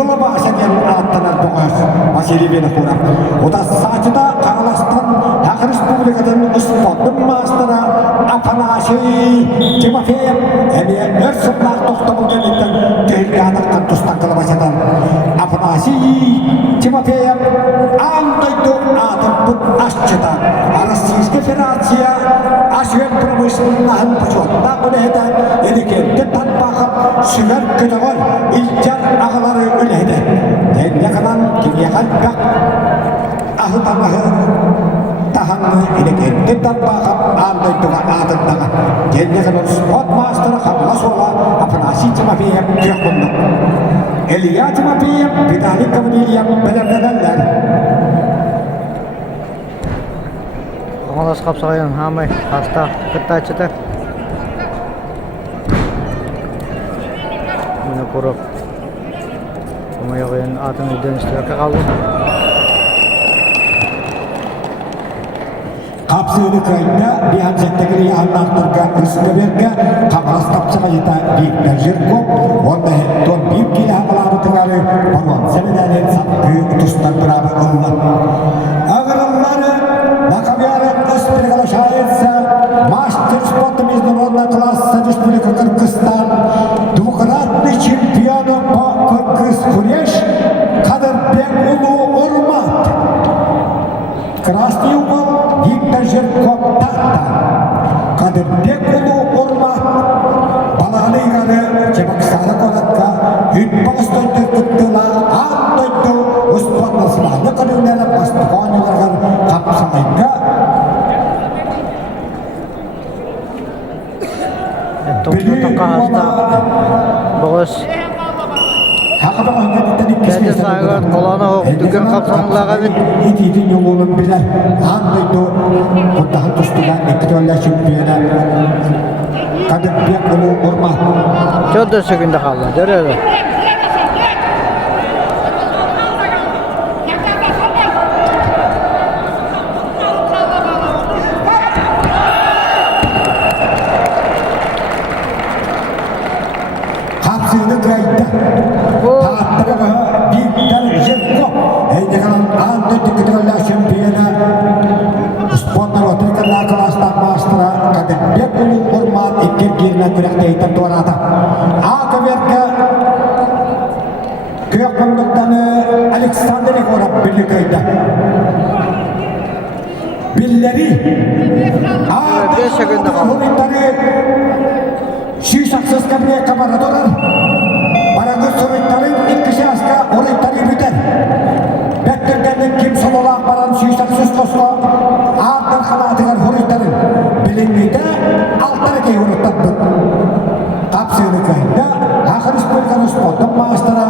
Ибула башаген аттанар боғас Василий Винокуров. Ота сачыда Қағаластан Ақ Республикадан ұспадым мастыра Афанасий Тимофеев әме өрсімлақ тоқтамыл дәлеттен түйілге адықтан тұстан қылыбасадан Афанасий Тимофеев андайды атым бұд ашчыда Российская Федерация ашвен промышленнахын бұжотта құлайды едекенді татпақып сүгер күдігір илчар ағылары үлейді. Ден яқынан кемеған бәк ахытамағы таханны едекенді татпақып андайдыға адындағы. Ден яқынан спорт мастері қамға сола Афанасий Тимофеев тұяқпынды. Илья Тимофеев Виталий Ковнильев білімдерілер. Қоңылас қапсағайын хамай қаста күтті açıda. Mine kurup Umaya koyun atın öden üstüne kaldı. Kapsını kayında bir hamzettekili anlattırga ıskıberge Kamalas kapsıma yita bir Berjerkop onda hetton bir kila hamaları tıgarı Baron seneden sapkı tuştan beraber oldu. Ağırları Накабиарет республикада шайырса, мастер спорта международной класса Республика Кыргызстан, двукратный чемпион по кыргыз-куреш Кадырбек Улу Урмат. Красный угол Виктор Жерков Тарта. Кадырбек Улу Урмат. Балалыгары Чебоксары Коратка, Үтбағыстой түркіттіла, аттойды, ұспатнасыланы қырынлері бастығаныларған қапсағайға. Тоқтың қағазда бұғыз. Кәді сайғат қоланы оқ дүкен қапсағылаға бет. Итидің yoğulun bilen, андойды, құттағын тұстыға экранлар чемпионы. Кадырбек Улу Урмат. Чөді секунда қалды, жүреді. Kapsını kayıtta. Tahtırığı Viktor Жерков. Eydeğen андойды экранлар чемпионы. Спортlar oturkanlar klaslar masterı Кадырбек Улу Урмат иккен керіне күректейтін туарады. Ақыверді көк құндықтаны Александр Егоров бірлігейді. Биллери Ағырықтары шүйсақсыз кәбіне қабарадырыр. Бараңғы сұрыттарын ikisi асқа орыттары бүтер. Бәттіргеннің кем сололақ баран шүйсақсыз қосқа ағдар қалатығар орыттарын білінмейді алтары кей орыттатты. Kapsını kayında Ақ Республиканың спорттың мағыстары